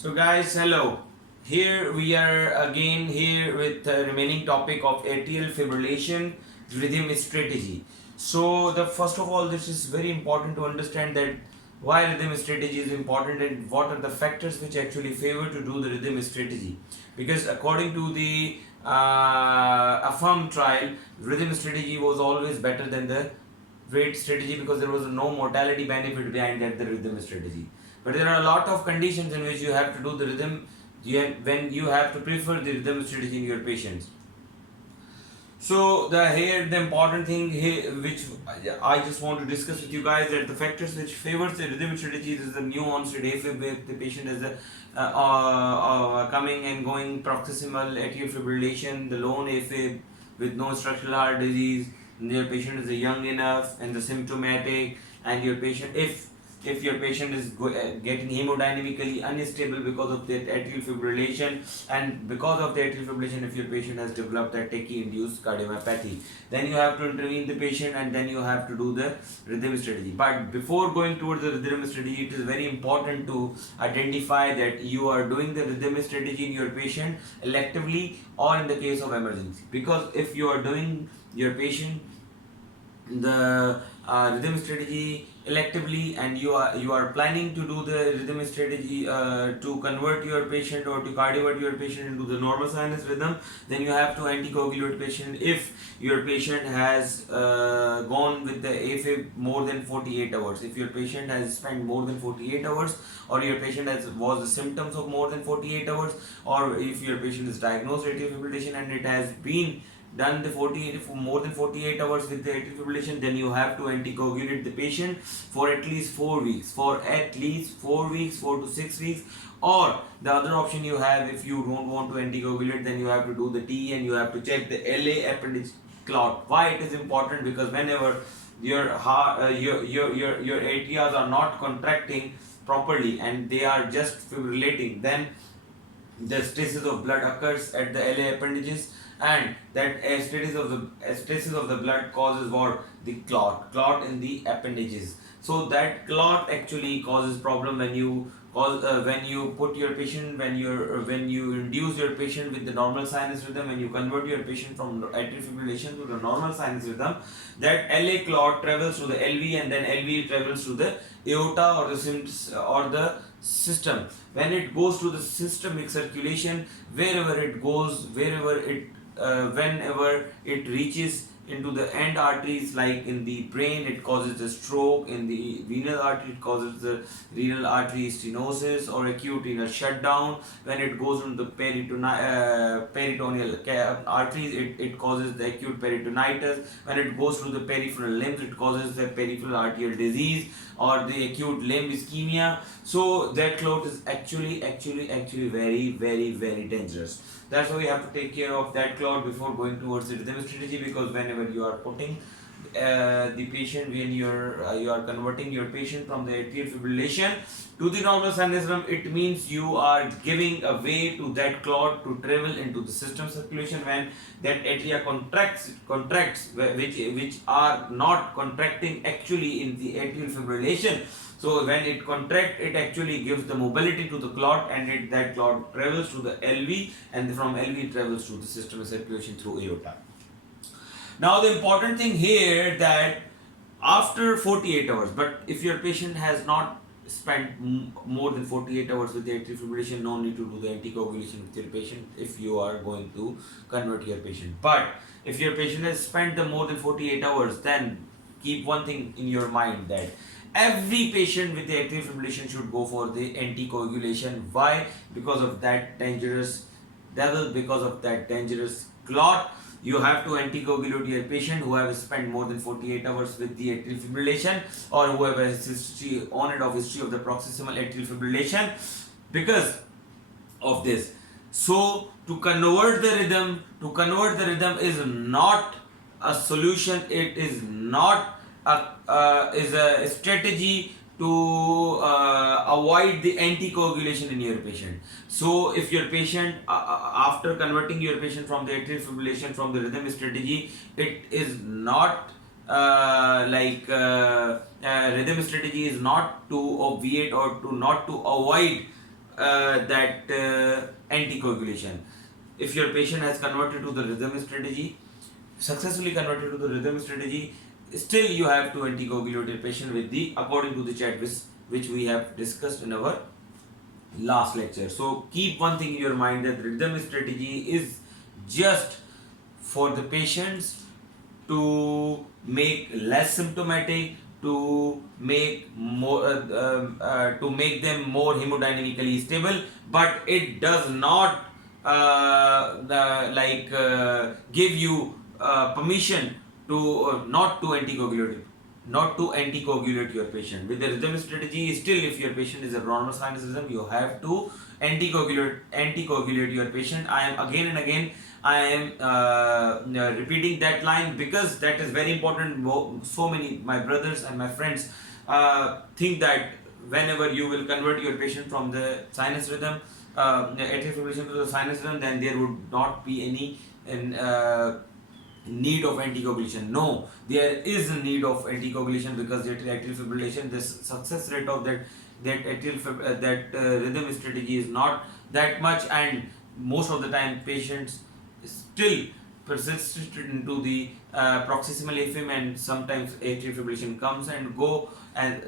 So guys, hello. Here we are again here with the remaining topic of atrial fibrillation rhythm strategy. So the first of all, this is very important to understand that why rhythm strategy is important and what are the factors which actually favor to do the rhythm strategy. Because according to the Affirm trial, rhythm strategy was always better than the weight strategy because there was no mortality benefit behind that the rhythm strategy. But there are a lot of conditions in which you have to do the rhythm when you have to prefer the rhythm strategy in your patients. So the important thing here which I just want to discuss with you guys that the factors which favors the rhythm strategy is the new onset AFib where the patient is coming and going paroxysmal atrial fibrillation, the lone AFib with no structural heart disease, and your patient is young enough and the symptomatic, and your patient if your patient is getting hemodynamically unstable because of that atrial fibrillation, and because of the atrial fibrillation if your patient has developed that tachy-induced cardiomyopathy, then you have to intervene the patient and then you have to do the rhythm strategy. But before going towards the rhythm strategy, it is very important to identify that you are doing the rhythm strategy in your patient electively or in the case of emergency. Because if you are doing your patient the rhythm strategy electively and you are planning to do the rhythm strategy to convert your patient or to cardiovert your patient into the normal sinus rhythm, then you have to anticoagulate patient if your patient has gone with the AFib more than 48 hours. If your patient has spent more than 48 hours, or your patient has was the symptoms of more than 48 hours, or if your patient is diagnosed atrial fibrillation and it has been done the 48 for more than 48 hours with the atrial fibrillation, then you have to anticoagulate the patient for at least 4 weeks, 4 to 6 weeks. Or the other option you have, if you don't want to anticoagulate, then you have to do the TE and you have to check the LA appendage clot. Why it is important? Because whenever your heart your atrias are not contracting properly and they are just fibrillating, then the stasis of blood occurs at the LA appendages, and that stasis of the blood causes what? The clot in the appendages. So that clot actually causes problem when you put your patient when you induce your patient with the normal sinus rhythm, when you convert your patient from atrial fibrillation to the normal sinus rhythm, that LA clot travels to the LV and then LV travels to the aorta or the system. When it goes to the systemic circulation, whenever it reaches into the end arteries, like in the brain it causes the stroke, in the renal artery it causes the renal artery stenosis or acute renal shutdown. When it goes into the peritoneal arteries, it causes the acute peritonitis. When it goes to the peripheral limbs, it causes the peripheral arterial disease or the acute limb ischemia. So that clot is actually very dangerous. That's why we have to take care of that clot before going towards the rhythm strategy, because whenever you are putting the patient, when you are converting your patient from the atrial fibrillation to the normal sinus rhythm, it means you are giving a way to that clot to travel into the system circulation. When that atria contracts which are not contracting actually in the atrial fibrillation, so when it contracts, it actually gives the mobility to the clot, and that clot travels to the LV, and from LV it travels to the system circulation through aorta. Now the important thing here that after 48 hours, but if your patient has not spent more than 48 hours with the atrial fibrillation, no need to do the anticoagulation with your patient if you are going to convert your patient. But if your patient has spent the more than 48 hours, then keep one thing in your mind, that every patient with the atrial fibrillation should go for the anticoagulation. Why? Because of that dangerous clot. You have to anticoagulate your patient who have spent more than 48 hours with the atrial fibrillation, or who have a history of the paroxysmal atrial fibrillation, because of this. So to convert the rhythm is not a solution. It is not is a strategy to avoid the anticoagulation in your patient. So if your patient after converting your patient from the atrial fibrillation from the rhythm strategy, it is not rhythm strategy is not to obviate or to not to avoid anticoagulation. If your patient has converted to the rhythm strategy, successfully converted to the rhythm strategy, still you have to anticoagulate your patient with the according to the chat which we have discussed in our last lecture. So keep one thing in your mind, that rhythm strategy is just for the patients to make less symptomatic, to make more to make them more hemodynamically stable, but it does not give you permission to not to anticoagulate your patient. With the rhythm strategy, still if your patient is a normal sinus rhythm, you have to anticoagulate your patient. I am again and again I am repeating that line because that is very important. So many my brothers and my friends think that whenever you will convert your patient from the sinus rhythm, atrial fibrillation to the sinus rhythm, then there would not be any need of anticoagulation. No, there is a need of anticoagulation because the atrial fibrillation, the success rate of that rhythm strategy is not that much, and most of the time patients still persisted into the paroxysmal AFib, and sometimes atrial fibrillation comes and go, and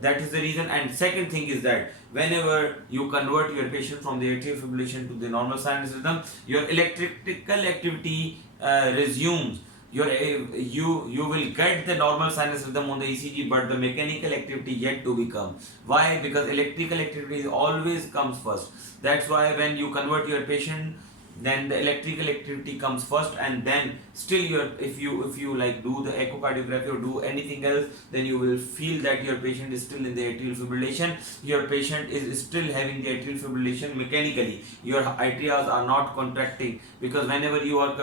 that is the reason. And second thing is that whenever you convert your patient from the atrial fibrillation to the normal sinus rhythm, your electrical activity resumes. You will get the normal sinus rhythm on the ECG, but the mechanical activity yet to become. Why? Because electrical activity always comes first. That's why when you convert your patient, then the electrical activity comes first, and then still if you like do the echocardiography or do anything else, then you will feel that your patient is still in the atrial fibrillation. Your patient is still having the atrial fibrillation mechanically. Your atrias are not contracting, because whenever you will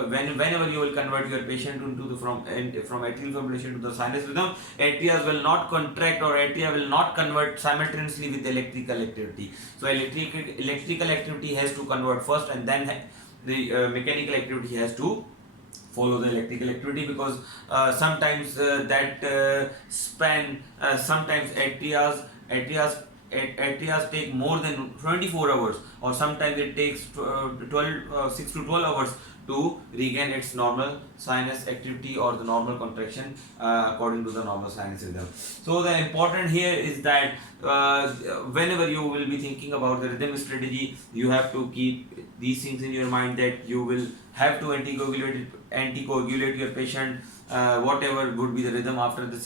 convert your patient into the from atrial fibrillation to the sinus rhythm, atrias will not contract, or atria will not convert simultaneously with electrical activity. So electrical activity has to convert first, and then the mechanical activity has to follow the electrical activity, because sometimes that span sometimes atrias take more than 24 hours, or sometimes it takes 6 to 12 hours to regain its normal sinus activity or the normal contraction according to the normal sinus rhythm. So the important here is that whenever you will be thinking about the rhythm strategy, you have to keep these things in your mind, that you will have to anticoagulate your patient whatever would be the rhythm after the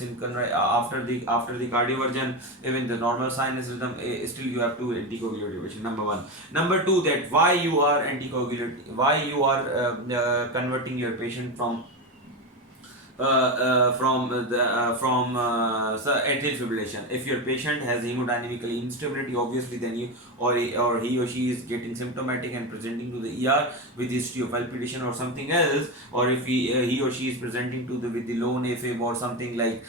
after the cardioversion. Even the normal sinus rhythm, still you have to anticoagulate your patient. Number one. Number two, that why you are converting your patient from atrial fibrillation. If your patient has hemodynamical instability, obviously then or he or she is getting symptomatic and presenting to the ER with history of palpitation or something else, or if he or she is presenting to with the lone AFib or something like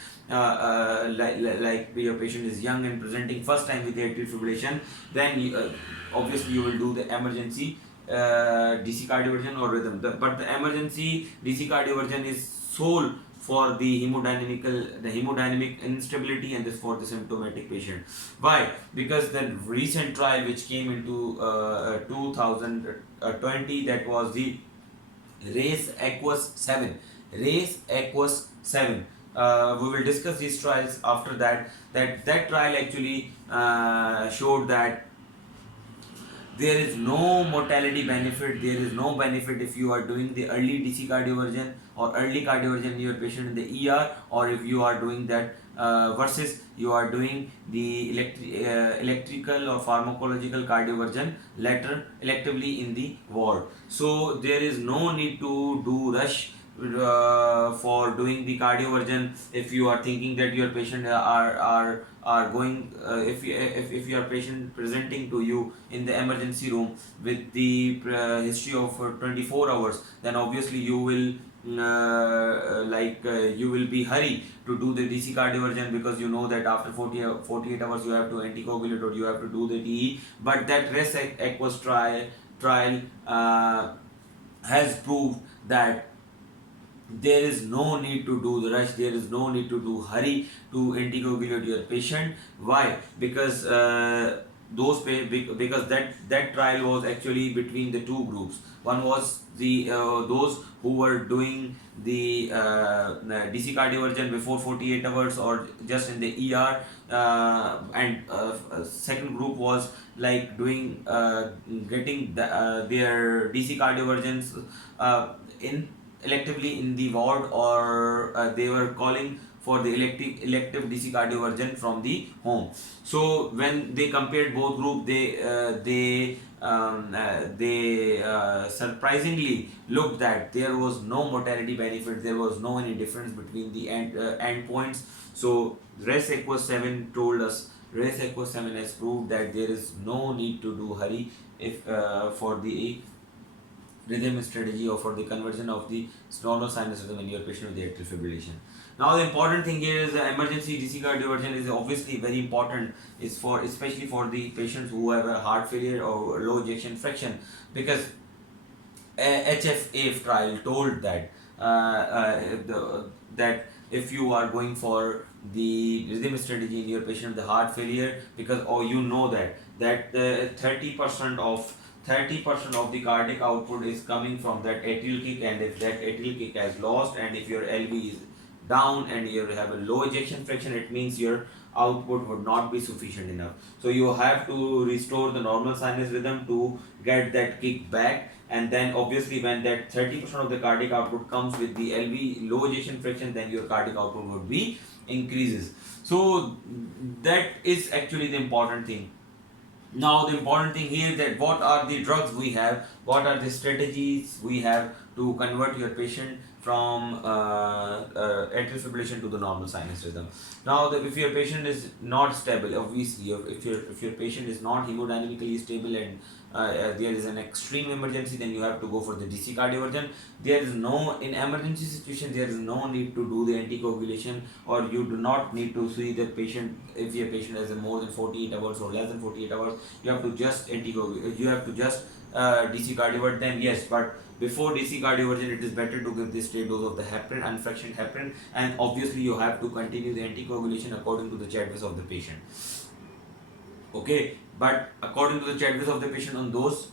your patient is young and presenting first time with atrial fibrillation, then obviously you will do the emergency DC cardioversion or rhythm. But the emergency DC cardioversion is sole for the hemodynamic instability, and this for the symptomatic patient. Why? Because the recent trial which came into 2020, that was the Race Aquas 7. We will discuss these trials after that. That trial actually showed that there is no mortality benefit, there is no benefit if you are doing the early DC cardioversion or early cardioversion in your patient in the ER, or if you are doing that versus you are doing the electrical or pharmacological cardioversion later electively in the ward. So there is no need to do rush for doing the cardioversion. If you are thinking that your patient are going if your patient presenting to you in the emergency room with the history of 24 hours, then obviously you will you will be hurry to do the DC cardioversion, because you know that after 48 hours you have to anticoagulate or you have to do the DE. But that Race Aquas trial has proved that there is no need to do the rush, there is no need to do hurry to anticoagulate your patient. Why? Because because that trial was actually between the two groups. One was the those who were doing the DC cardioversion before 48 hours or just in the ER, and second group was like doing getting their DC cardioversions in electively in the ward, or they were calling for the elective DC cardioversion from the home. So when they compared both group, they surprisingly looked that there was no mortality benefit, there was no any difference between the end points. So RES Equus 7 told us, RES Equus 7 has proved that there is no need to do hurry if for the rhythm strategy or for the conversion of the normal sinus rhythm in your patient with the atrial fibrillation. Now the important thing here is the emergency DC cardioversion is obviously very important. It's for especially for the patients who have a heart failure or low ejection fraction, because HFAF trial told that that if you are going for the rhythm strategy in your patient with the heart failure, because you know that 30% of the cardiac output is coming from that atrial kick, and if that atrial kick has lost, and if your LV is down and you have a low ejection fraction, it means your output would not be sufficient enough. So you have to restore the normal sinus rhythm to get that kick back, and then obviously when that 30% of the cardiac output comes with the LV low ejection fraction, then your cardiac output would be increases. So that is actually the important thing. Now the important thing here is that what are the drugs we have, what are the strategies we have to convert your patient from atrial fibrillation to the normal sinus rhythm. Now if your patient is not stable, obviously if your patient is not hemodynamically stable, and there is an extreme emergency, then you have to go for the DC cardioversion. There is no, in emergency situation, there is no need to do the anticoagulation, or you do not need to see the patient. If your patient has a more than 48 hours or less than 48 hours, you have to just you have to just DC cardiovert them. Yes, but before DC cardioversion, it is better to give the straight dose of the heparin, unfractionated heparin, and obviously you have to continue the anticoagulation according to the Chadwiss of the patient. Okay, but according to the Chadwiss of the patient on those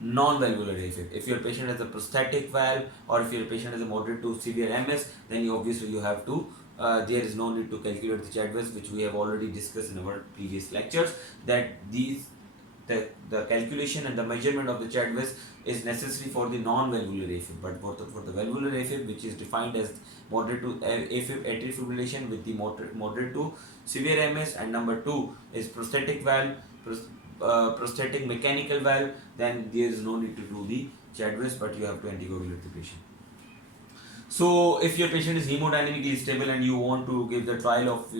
non-valvular AFib. If your patient has a prosthetic valve, or if your patient has a moderate to severe MS, then you have to there is no need to calculate the Chadwiss, which we have already discussed in our previous lectures, that the calculation and the measurement of the Chadwiss is necessary for the non-valvular AFib, but for the valvular AFib, which is defined as moderate to AFib atrial fibrillation with the moderate to severe MS, and number 2 is prosthetic valve, prosthetic mechanical valve, then there is no need to do the Chadwiss, but you have to anticoagulate the patient. So if your patient is hemodynamically stable and you want to give the trial of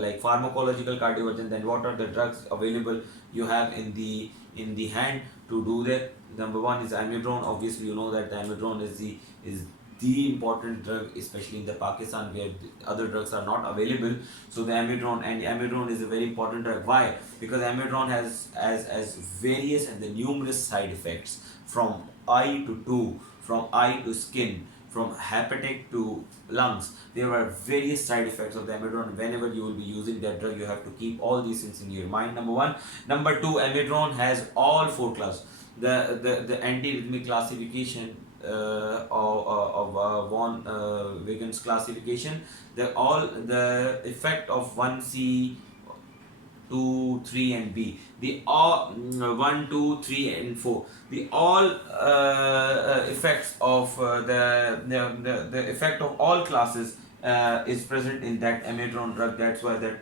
like pharmacological cardioversion, then what are the drugs available you have in the hand to do that? Number 1 is amiodarone. Obviously you know that the amiodarone is the important drug, especially in the Pakistan where other drugs are not available. So the amiodarone is a very important drug. Why? Because amiodarone has various and the numerous side effects, from eye to skin, from hepatic to lungs. There are various side effects of the amiodarone. Whenever you will be using that drug, you have to keep all these things in your mind. Number 1. Number 2, amiodarone has all 4 classes. The anti-rhythmic classification of von Wigand's classification. The effect of 1C, 2, 3 and B, the all 1, 2, 3 and 4, the all effects of the effect of all classes is present in that amiodarone drug. That's why that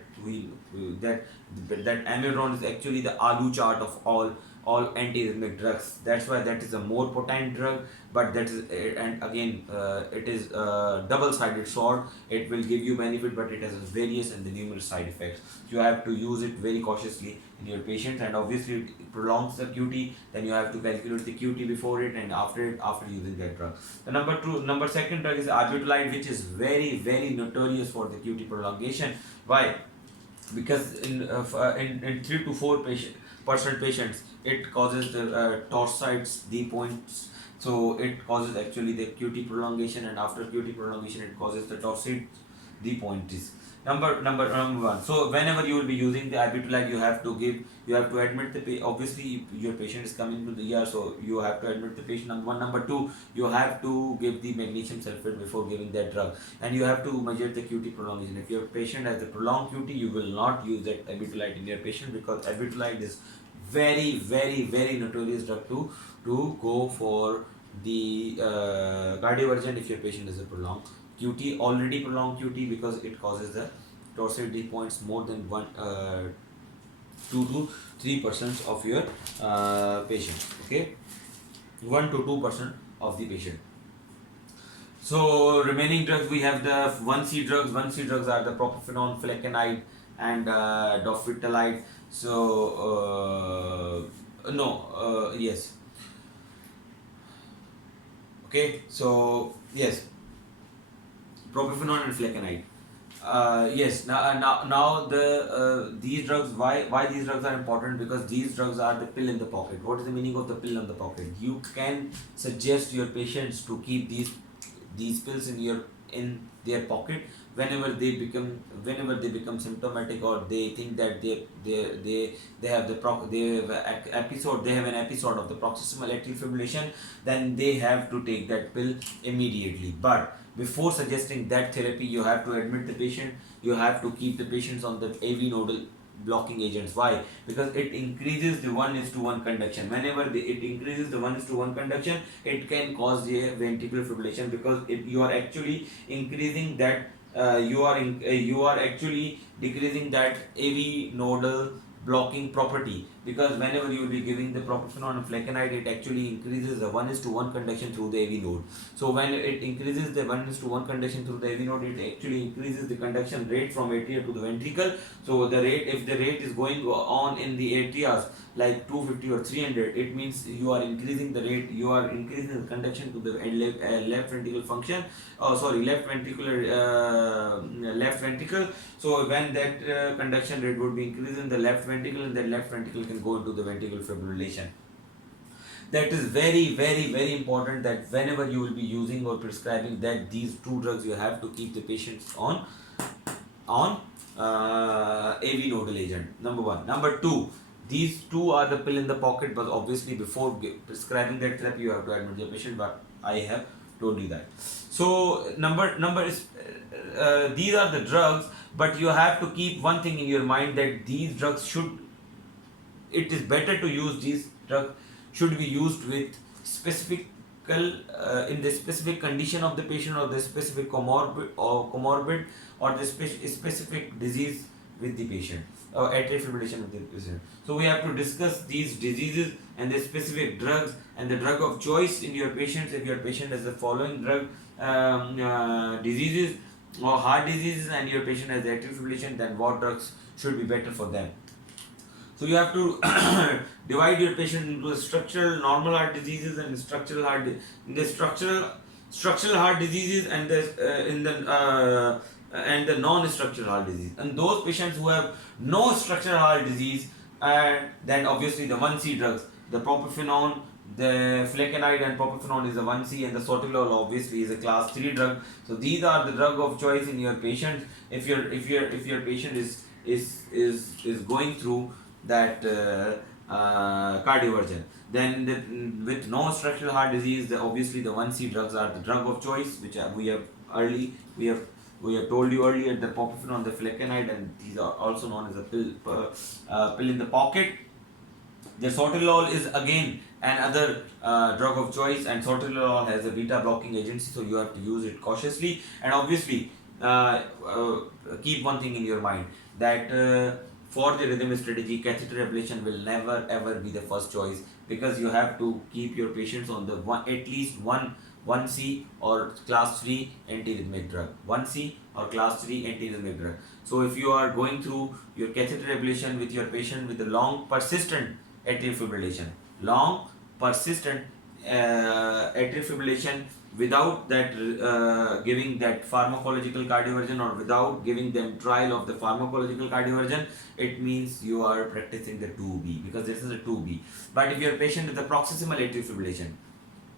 amiodarone is actually the Alu chart of all antiarrhythmic drugs. That's why that is a more potent drug, but that is, and again it is a double-sided sword. It will give you benefit, but it has various and the numerous side effects. You have to use it very cautiously in your patients, and obviously it prolongs the QT. Then you have to calculate the QT before it and after using that drug. The number second drug is arbutalide, which is very notorious for the QT prolongation. Why? Because in 3 to 4% patients, it causes the torsites, D points. So it causes actually the QT prolongation, and after QT prolongation, it causes the the point is. Number one. So whenever you will be using the Ibutolite, you have to admit obviously your patient is coming to the ER, so you have to admit the patient. Number one. Number two, you have to give the magnesium sulfate before giving that drug, and you have to measure the QT prolongation. If your patient has a prolonged QT, you will not use that Ibutolite in your patient, because Ibutolite is very notorious drug to go for the cardioversion if your patient is a prolonged QT, already prolonged QT, because it causes the torsativity points more than 2 to 3% of your patient. Okay, 1 to 2% of the patient. So remaining drugs, we have the 1C drugs. 1C drugs are the propafenone, flecainide, and dofetilide. So yes. Okay, so yes, propafenone and flecainide. Yes. Now the these drugs. Why these drugs are important? Because these drugs are the pill in the pocket. What is the meaning of the pill in the pocket? You can suggest your patients to keep these pills in their pocket whenever they become symptomatic, or they think that they have an episode of the paroxysmal atrial fibrillation. Then they have to take that pill immediately. But before suggesting that therapy, you have to admit the patient. You have to keep the patients on the AV nodal blocking agents. Why? Because it increases the 1:1 conduction. Whenever it increases the 1:1 conduction, it can cause a ventricular fibrillation, because you are actually increasing that. You are actually decreasing that AV nodal blocking property, because whenever you will be giving the propafenone and flecainide, it actually increases the 1:1 conduction through the AV node. So when it increases the 1:1 conduction through the AV node, it actually increases the conduction rate from atria to the ventricle. So if the rate is going on in the atrias like 250 or 300, it means you are increasing the rate, you are increasing the conduction to the left ventricle function. Left ventricle. So when that conduction rate would be increased in the left ventricle, and that left ventricle can go into the ventricular fibrillation. That is very important, that whenever you will be using or prescribing that these two drugs, you have to keep the patients on AV nodal agent. Number one. Number two, these two are the pill in the pocket, but obviously before prescribing that therapy, you have to admit the patient. But I have told you that. So number is these are the drugs, but you have to keep one thing in your mind, that these drugs it is better to use these drugs should be used with in the specific condition of the patient, or the specific comorbid or the specific disease with the patient, or atrial fibrillation with the patient. So we have to discuss these diseases and the specific drugs and the drug of choice in your patients. If your patient has the following drug diseases or heart diseases, and your patient has atrial fibrillation, then what drugs should be better for them? So you have to divide your patient into structural normal heart diseases and structural heart structural heart diseases, and the non-structural heart disease. And those patients who have no structural heart disease, then obviously the 1C drugs, the propafenone, the flecainide and propafenone is a 1C, and the sotalol obviously is a class 3 drug. So these are the drug of choice in your patient. If your patient is going through that cardioversion, then with no structural heart disease, obviously the 1C drugs are the drug of choice, which we have told you earlier, the propafenone, the flecainide, and these are also known as a pill in the pocket. The sotalol is again another drug of choice, and sotalol has a beta blocking agency, so you have to use it cautiously. And obviously keep one thing in your mind, that for the rhythm strategy, catheter ablation will never ever be the first choice, because you have to keep your patients on the at least 1C or class 3 antiarrhythmic drug. 1C or class 3 antiarrhythmic drug. So if you are going through your catheter ablation with your patient with a long persistent atrial fibrillation, without that giving that pharmacological cardioversion, or without giving them trial of the pharmacological cardioversion, it means you are practicing the 2B, because this is a 2B. But if your patient is the paroxysmal atrial fibrillation,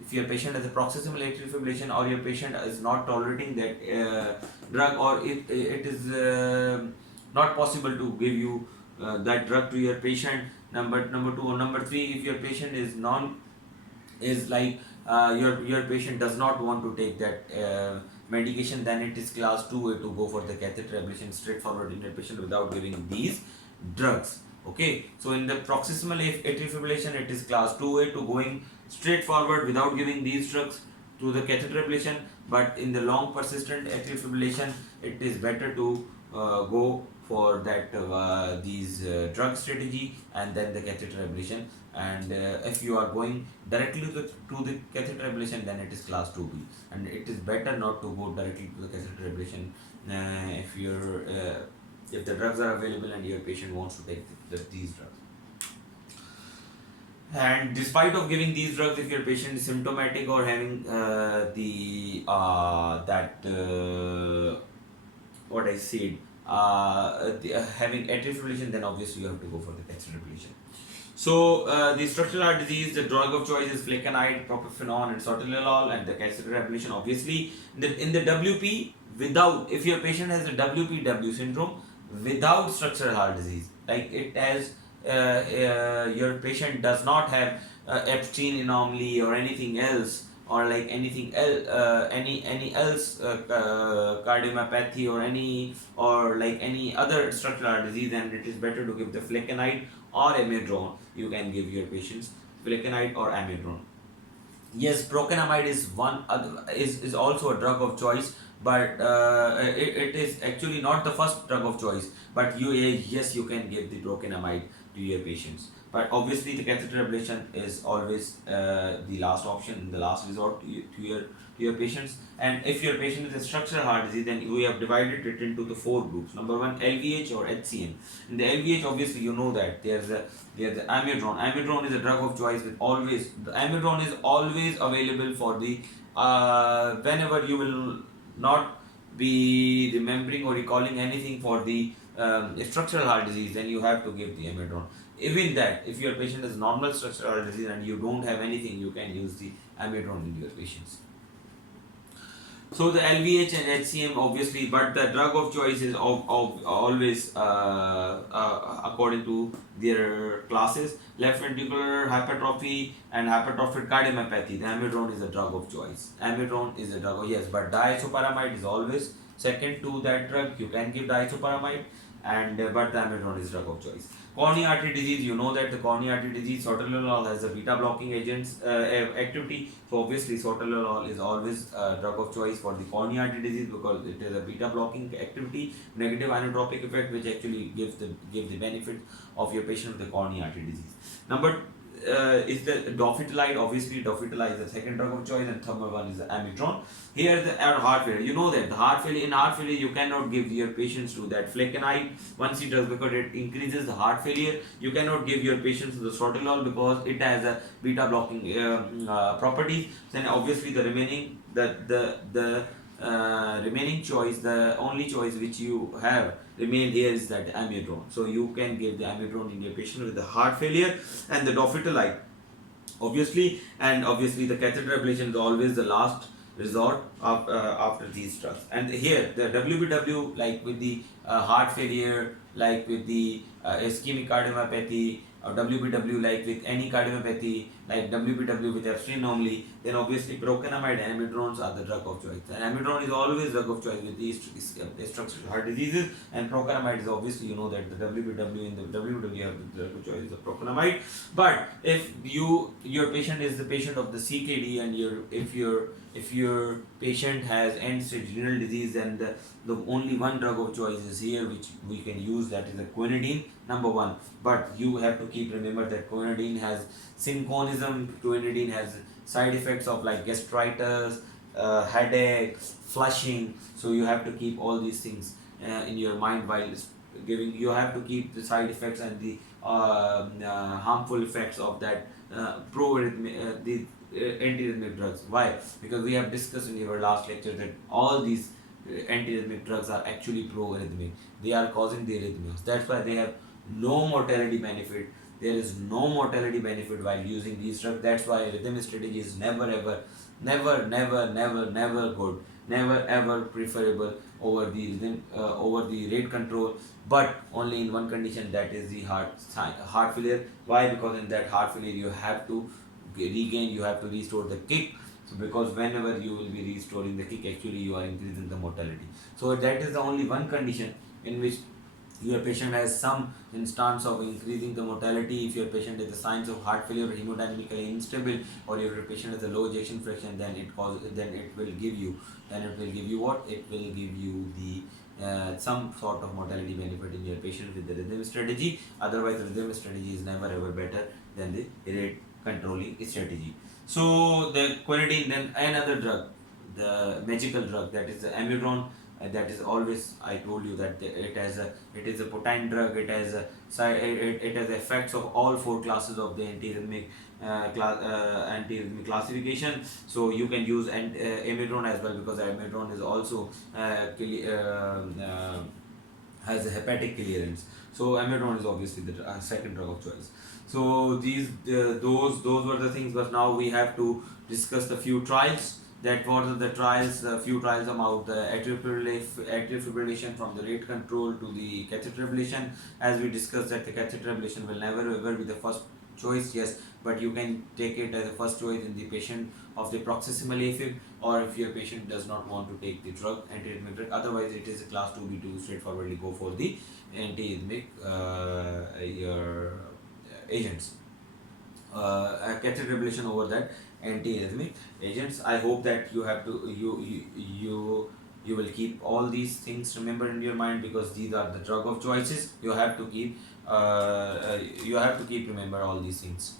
if your patient has a paroxysmal atrial fibrillation, or your patient is not tolerating that drug, or it is not possible to give you that drug to your patient. Number two or number three, if your patient is non is like your patient does not want to take that medication, then it is class 2A to go for the catheter ablation straightforward in your patient without giving these drugs. Okay, so in the paroxysmal atrial fibrillation, it is class 2A to going straightforward without giving these drugs to the catheter ablation. But in the long persistent atrial fibrillation, it is better to go for that these drug strategy and then the catheter ablation. And if you are going directly to the catheter ablation, then it is class 2B, and it is better not to go directly to the catheter ablation if the drugs are available and your patient wants to take these drugs. And despite of giving these drugs, if your patient is symptomatic or having what I said, having atrial fibrillation, then obviously you have to go for the catheter ablation. So the structural heart disease, the drug of choice is flecainide, propafenone, and sotalolol, and the catheter ablation. Obviously, in the WP, without, if your patient has a WPW syndrome without structural heart disease, like it has, your patient does not have Epstein anomaly or anything else, or like anything else, any else cardiomyopathy or like any other structural heart disease, then it is better to give the flecainide or amiodarone. You can give your patients flecainide or amiodarone. Yes, procainamide is also a drug of choice, but it is actually not the first drug of choice. But yes, you can give the procainamide to your patients. But obviously, the catheter ablation is always the last option, the last resort to your patients. And if your patient is a structural heart disease, then we have divided it into the 4 groups. Number 1, LVH or HCM. In the LVH, obviously you know that there's the amiodarone. Amiodarone is a drug of choice with always. The amiodarone is always available for the whenever you will not be remembering or recalling anything for the structural heart disease, then you have to give the amiodarone. Even that, if your patient has normal structural heart disease and you don't have anything, you can use the amiodarone in your patients. So the LVH and HCM, obviously, but the drug of choice is always according to their classes. Left ventricular hypertrophy and hypertrophic cardiomyopathy, the amiodarone is a drug of choice. Amiodarone is a drug, yes, but diazoxyparamide is always second to that drug. You can give diazoxyparamide, and but the amiodarone is drug of choice. Coronary artery disease, you know that the coronary artery disease, sotalolol has a beta blocking agents activity. So obviously sotalolol is always a drug of choice for the coronary artery disease because it is a beta blocking activity, negative inotropic effect, which actually gives the benefit of your patient with the coronary artery disease. Number is the dofetilide. Obviously dofetilide is the second drug of choice, and third one is the amiodarone. Here the heart failure, you know that the heart failure, you cannot give your patients to that flecainide once it does, because it increases the heart failure. You cannot give your patients the sotalol because it has a beta blocking properties. Then obviously the remaining remaining choice, the only choice which you have remain here is that amiodarone. So you can give the amiodarone in your patient with the heart failure, and the dofetilide obviously, and obviously the catheter ablation is always the last resort of, after these drugs. And here the WBW, like with the heart failure, like with the ischemic cardiomyopathy, or WBW like with any cardiomyopathy, like WBW with Epstein anomaly, then obviously procainamide and amidarones are the drug of choice. And amiodarone is always drug of choice with these structural heart diseases, and procainamide is obviously, you know that the WBW, in the WBW have the drug of choice is the procainamide. But if your patient is the patient of the CKD, and if your patient has end-stage renal disease, then the only one drug of choice is here which we can use, that is the quinidine, number 1. But you have to keep remember that quinidine has synchronism, quinidine has side effects of like gastritis, headache, flushing. So you have to keep all these things in your mind while giving. You have to keep the side effects and the harmful effects of that the antiarrhythmic drugs. Why? Because we have discussed in our last lecture that all these antiarrhythmic drugs are actually pro-arrhythmic. They are causing the arrhythmias. That's why they have no mortality benefit. there is no mortality benefit while using these drugs. That's why rhythm strategy is never ever, never good, never ever preferable over the rhythm, over the rate control, but only in one condition, that is the heart failure. Why? Because in that heart failure you have to regain, you have to restore the kick. So because whenever you will be restoring the kick, actually you are increasing the mortality. So that is the only one condition in which your patient has some instance of increasing the mortality. If your patient has the signs of heart failure, hemodynamically unstable, or if your patient has a low ejection fraction, then it will give you, what? It will give you the some sort of mortality benefit in your patient with the rhythm strategy. Otherwise, the rhythm strategy is never ever better than the rate controlling strategy. So the quinidine, then another drug, the magical drug, that is the amiodarone. That is always, I told you that it is a potent drug. It has it has effects of all four classes of the antiarrhythmic antiarrhythmic classification. So you can use amiodarone as well, because amiodarone is also has a hepatic clearance. So amiodarone is obviously the second drug of choice. So those were the things, but now we have to discuss the few trials. That what are the trials? A few trials about the atrial fibrillation from the rate control to the catheter ablation. As we discussed, that the catheter ablation will never ever be the first choice, yes, but you can take it as a first choice in the patient of the paroxysmal AFib, or if your patient does not want to take the drug, antiarrhythmic drug. Otherwise, it is a class 2B2, straightforwardly go for the antiarrhythmic your agents. A catheter ablation over that antiarrhythmic agents. I hope that you have to you will keep all these things remembered in your mind, because these are the drug of choices. You have to keep remember all these things.